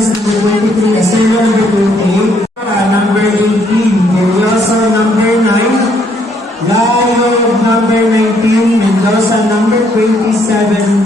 Gonzalez, number 23, Estela, number 28, number 18, Curioso, number 9, Layo, number 19, Mendoza, number 27,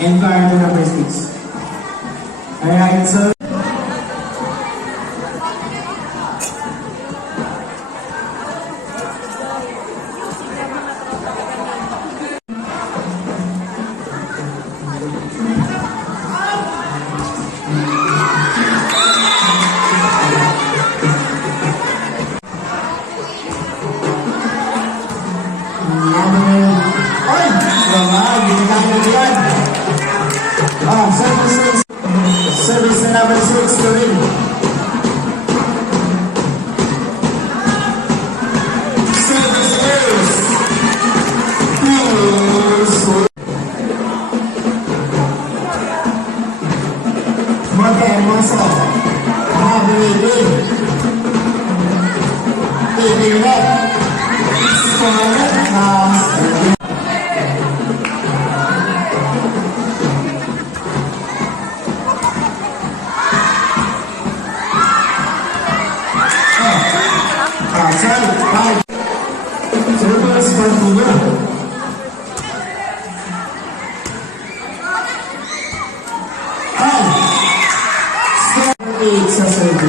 and Carlo, number 6. Alright, so service na number 6 to rin. Service is Monte Hermoso, Habibin, Ibinet, Scarlet House. Service for Kuya.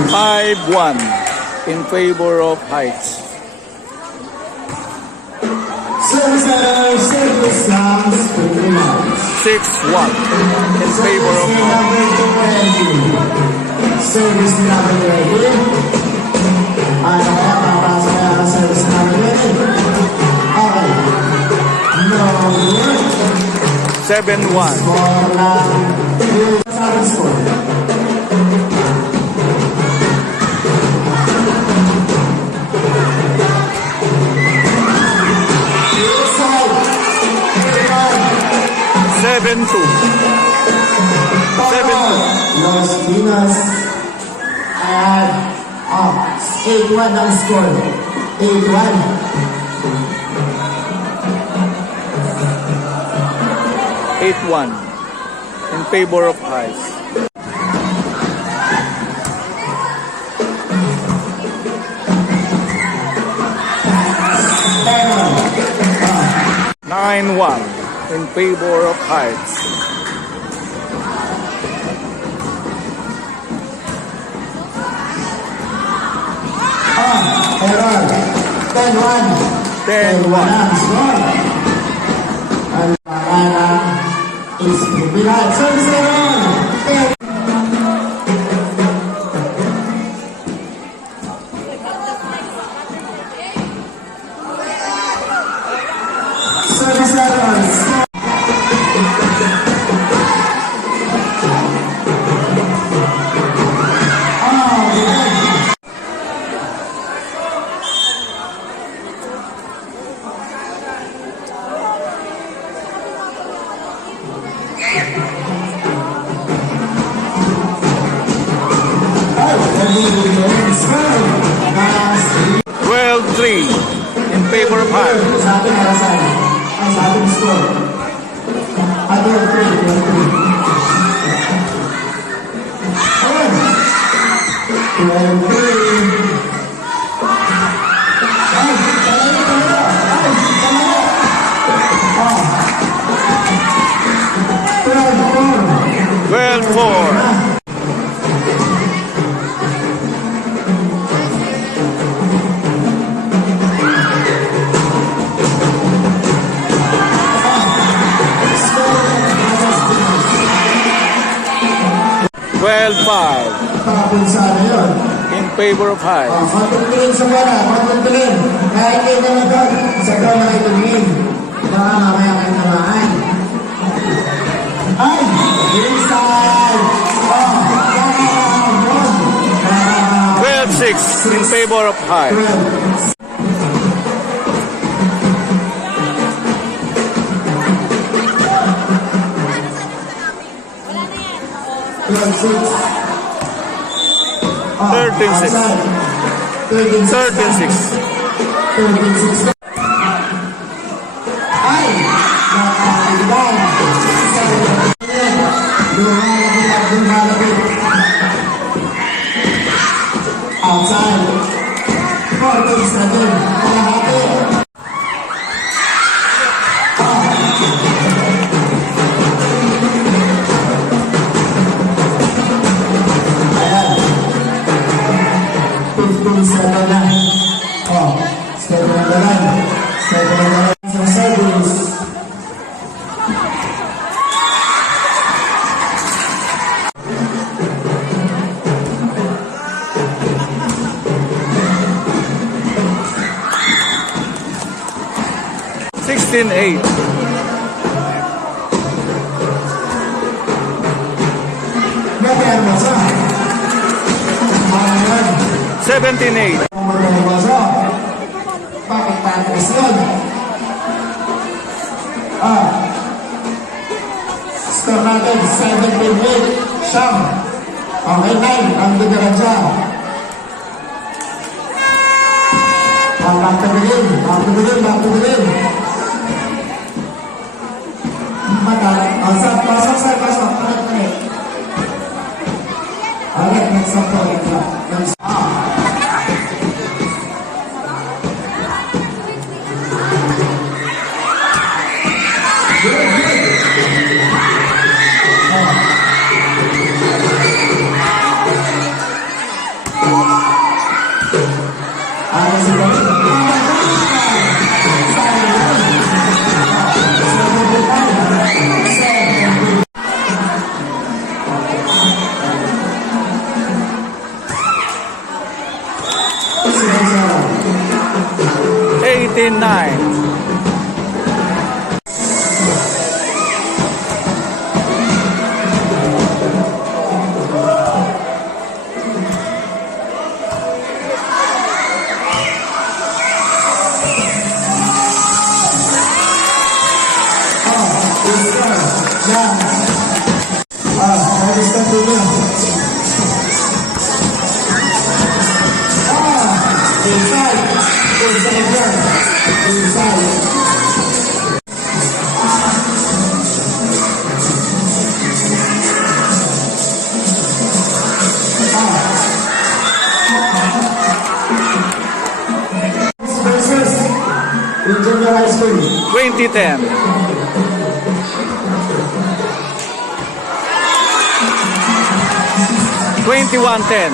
5-1 in favor of Heights. Service comes 6-1 in favor of Service number 20. Service number 20. Okay. No good. 7-1. Score. Los Pinos and 8-1 ang score. 8-1. 8-1 in favor of Heights. Uh, 9-1 in favor of Heights. 10-1. Ang pangalan is Pipilat. Service naman. Service naman. 12-3 in favor of Heights. Sa ating arasan, ang sa ating score. At 12-3. 12-3. in favor of Heights. Kontumingin sa wala, kontumingin. Kahit kayo na doon, sa doon na kayo tumingin. Baka mamaya kayo namaan. Ay! Inside! 12-6 in favor of Heights. 13-6. Ay! Nakakailan. 16-8. Grabe hermoso. Ayan. 17-8. Mga hermoso. Bakit patris yun? Score natin, 17-8. Siyam. Okay, 9. Ang diferensya. Back to the game. Back to the game. Back to the game. Mata. Pasok, sir. Pasok. Correct. Alright, next up po. Next up. Eighteen nine. In junior high school. 2010. 21-10.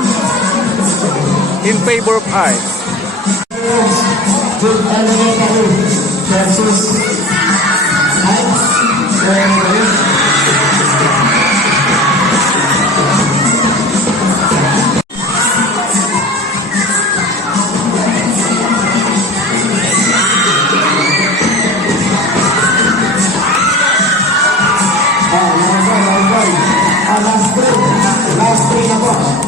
In favor of high. With elementary versus last three na po. Last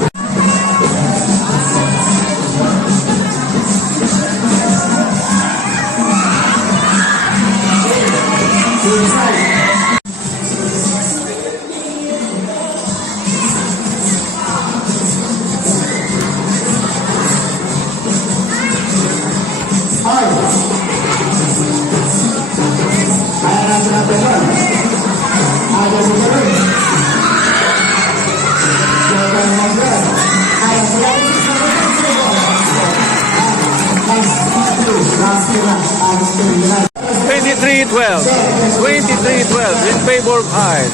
23-12. 23-12. In favor of high.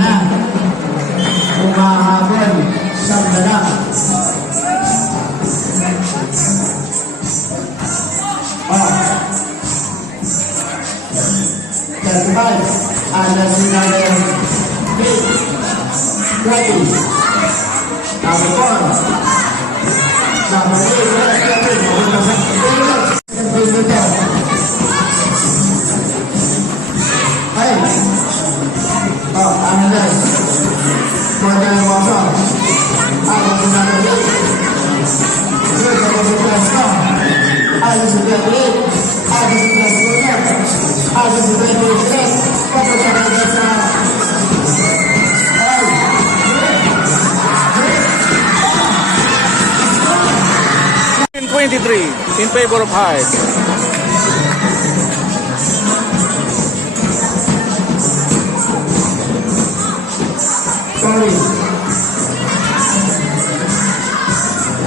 na umahabol sa dala. Tertibat ada sinar 20 Abon Sabari Hai Anda Modal Wasa Ada sinar 20 ada sebelah duit, ada sebelah duit, ada sebelah duit, apa cara kita? 23 in favor of high. sorry.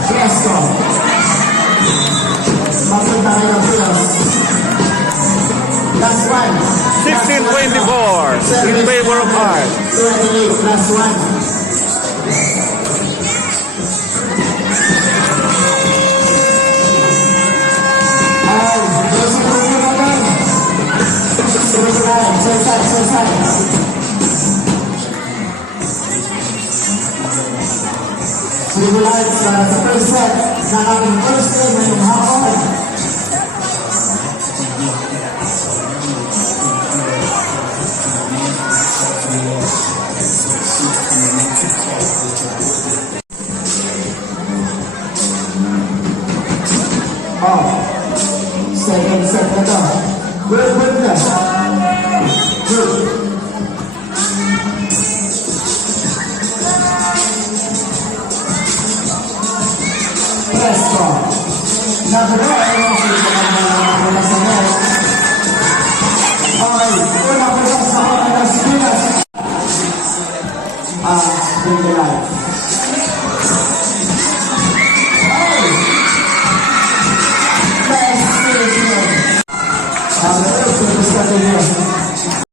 Presto. Papunta kayo ng Pilos. Last one. 16-24 in favor of Heart. 28, last one. There's a problem again. Sir side. Simulan sa first set sa ating first game ngayong hapon. Second set na to. Good na. Good. Presto. Number 1. Okay. Una po sa mga Pilipinas. Bring the light.